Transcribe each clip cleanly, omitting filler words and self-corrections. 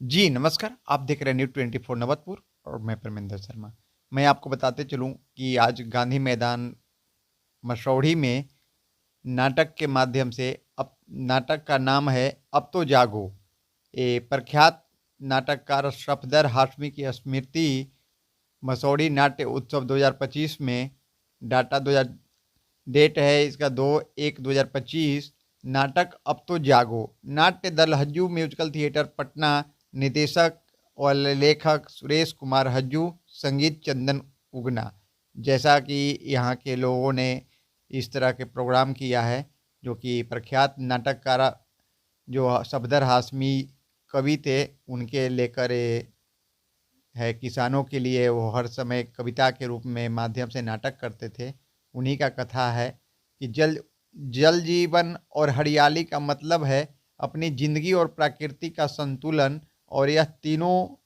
जी, नमस्कार। आप देख रहे हैं न्यूज़ 24 नवतपुर और मैं परमिंदर शर्मा। मैं आपको बताते चलूँ कि आज गांधी मैदान मसौढ़ी में नाटक के माध्यम से अब नाटक का नाम है अब तो जागो। ये प्रख्यात नाटककार सफदर हाशमी की स्मृति मसौढ़ी नाट्य उत्सव 2025 में डाटा 2000 डेट है इसका 2/1/2025। नाटक अब तो जागो नाट्य दल हज्जू म्यूजिकल थिएटर पटना, निदेशक और लेखक सुरेश कुमार हज्जू, संगीत चंदन उगना। जैसा कि यहाँ के लोगों ने इस तरह के प्रोग्राम किया है, जो कि प्रख्यात नाटककार जो सफदर हाशमी कवि थे उनके लेकर है। किसानों के लिए वो हर समय कविता के रूप में माध्यम से नाटक करते थे। उन्हीं का कथा है कि जल जल जीवन और हरियाली का मतलब है अपनी जिंदगी और प्रकृति का संतुलन, और यह तीनों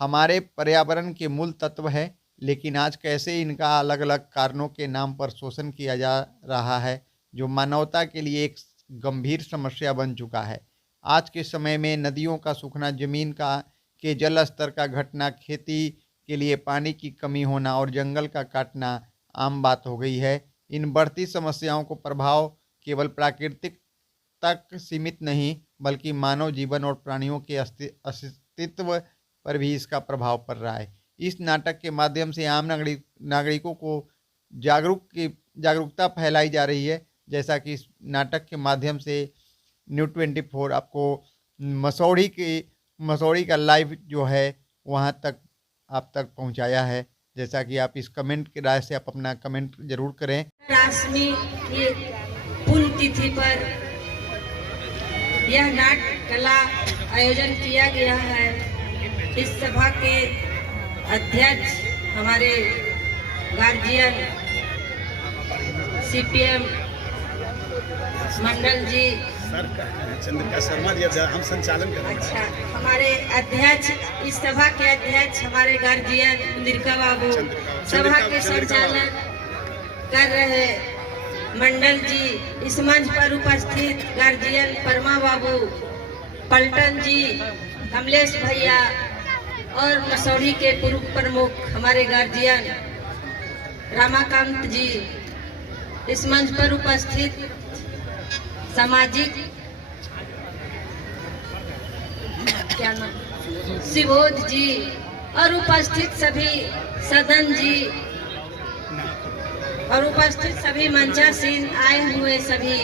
हमारे पर्यावरण के मूल तत्व है। लेकिन आज कैसे इनका अलग अलग कारणों के नाम पर शोषण किया जा रहा है, जो मानवता के लिए एक गंभीर समस्या बन चुका है। आज के समय में नदियों का सूखना, जमीन का के जल स्तर का घटना, खेती के लिए पानी की कमी होना और जंगल का काटना आम बात हो गई है। इन बढ़ती समस्याओं को प्रभाव केवल प्राकृतिक तक सीमित नहीं, बल्कि मानव जीवन और प्राणियों के अस्तित्व पर भी इसका प्रभाव पड़ रहा है। इस नाटक के माध्यम से आम नागरिकों को जागरूकता फैलाई जा रही है। जैसा कि इस नाटक के माध्यम से न्यूज़ 24 आपको मसौढ़ी का लाइव जो है वहाँ तक आप तक पहुँचाया है। जैसा कि आप इस कमेंट के राय से आप अपना कमेंट जरूर करें। राशमी की पुण्यतिथि पर यह नाट्य कला आयोजन किया गया है। इस सभा के अध्यक्ष हमारे गार्जियन सीपीएम मंडल जी, चंद्रिका शर्मा जी, हम संचालन कर रहे हैं। अच्छा, हमारे अध्यक्ष, इस सभा के अध्यक्ष हमारे गार्जियन चंद्रिका बाबू, सभा के संचालन कर रहे मंडल जी, इस मंच पर उपस्थित गार्जियन परमा बाबू, पलटन जी, कमलेश भैया और मसौढ़ी के पूर्व प्रमुख हमारे गार्जियन रामाकांत जी, इस मंच पर उपस्थित सामाजिक क्या नाम शिवोध जी और उपस्थित सभी सदन जी और उपस्थित सभी मंचासीन आए हुए सभी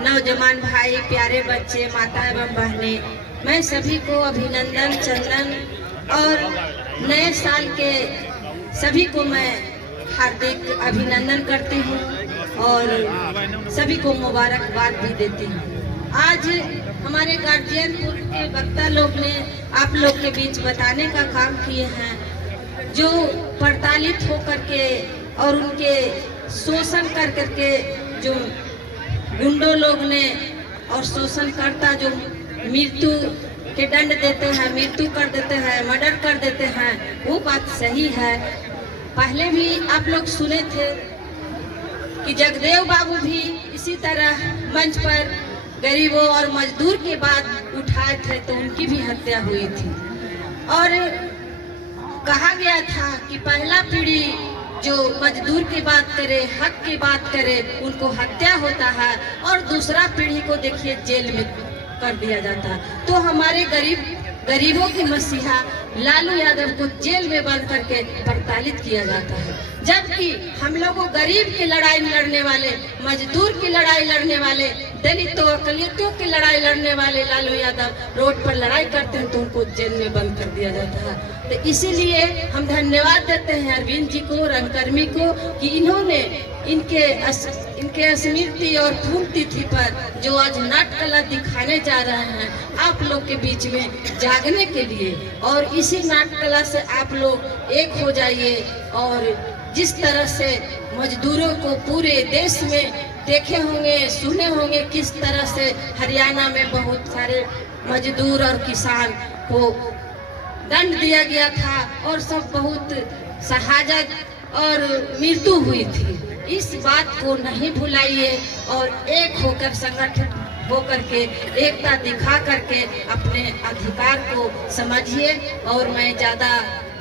नौजवान भाई, प्यारे बच्चे, माता एवं बहने, मैं सभी को अभिनंदन, चंदन और नए साल के सभी को मैं हार्दिक अभिनंदन करती हूँ और सभी को मुबारकबाद भी देती हूँ। आज हमारे गार्जियन के वक्ता लोग ने आप लोग के बीच बताने का काम किए हैं, जो प्रताड़ित होकर के और उनके शोषण कर करके जो गुंडों लोग ने और शोषण करता जो मृत्यु के दंड देते हैं, मृत्यु कर देते हैं, मर्डर कर देते हैं, वो बात सही है। पहले भी आप लोग सुने थे कि जगदेव बाबू भी इसी तरह मंच पर गरीबों और मजदूर के बाद उठाए थे तो उनकी भी हत्या हुई थी। और कहा गया था कि पहला पीढ़ी जो मजदूर की बात करे, हक की बात करे, उनको हत्या होता है और दूसरा पीढ़ी को देखिए जेल में कर दिया जाता है। तो हमारे गरीबों की मसीहा लालू यादव को जेल में बंद करके प्रताड़ित किया जाता है, जबकि हम लोगों गरीब की लड़ाई लड़ने वाले, मजदूर की लड़ाई लड़ने वाले, दलितों अकलियतों की लड़ाई लड़ने वाले लालू यादव रोड पर लड़ाई करते हैं तो उनको जेल में बंद कर दिया जाता है। तो इसीलिए हम धन्यवाद देते हैं अरविंद जी को, रंगकर्मी को, कि इन्होंने इनके स्मृति और पुण्यतिथि पर जो आज नाट्य कला दिखाने जा रहे हैं आप लोग के बीच में जागने के लिए, और इसी नाट्य कला से आप लोग एक हो जाइए। और जिस तरह से मजदूरों को पूरे देश में देखे होंगे, सुने होंगे, किस तरह से हरियाणा में बहुत सारे मजदूर और किसान को दंड दिया गया था और सब बहुत शहादत और मृत्यु हुई थी। इस बात को नहीं भुलाइए और एक होकर संगठन हो करके एकता दिखा करके अपने अधिकार को समझिए। और मैं ज़्यादा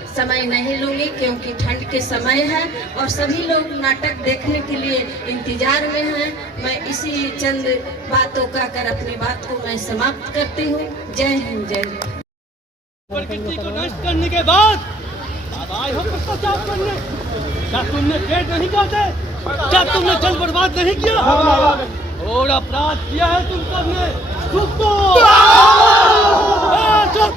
समय नहीं लूंगी क्योंकि ठंड के समय है और सभी लोग नाटक देखने के लिए इंतजार में हैं। मैं इसी चंद बातों का कर अपनी बात को मैं समाप्त करती हूँ। जय हिंद, जय हिंद। प्रकृति को नष्ट करने के बाद अब आए हो पश्चाताप करने। क्या तुमने पेड़ नहीं काटे? क्या तुमने जल बर्बाद नहीं किया? और अपराध किया है तुम सबने। चुप चुप।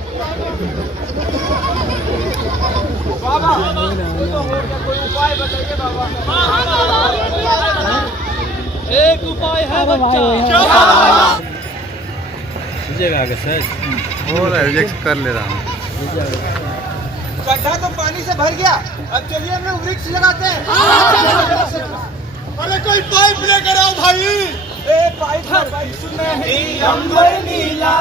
एक उपाय है बच्चा। रिजेक्ट कर ले रहा हूँ। गड्ढा तो पानी से भर गया, अब चलिए हम वृक्ष लगाते हैं। अरे कोई पाइप लेकर आओ भाई। ए पाइप सुनहरी अंबर नीला,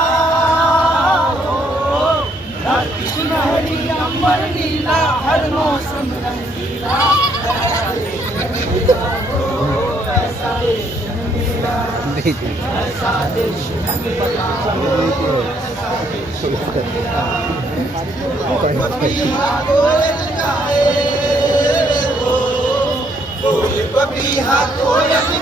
सुनहरी अंबर नीला, हर मौसम रंगीला। कोयल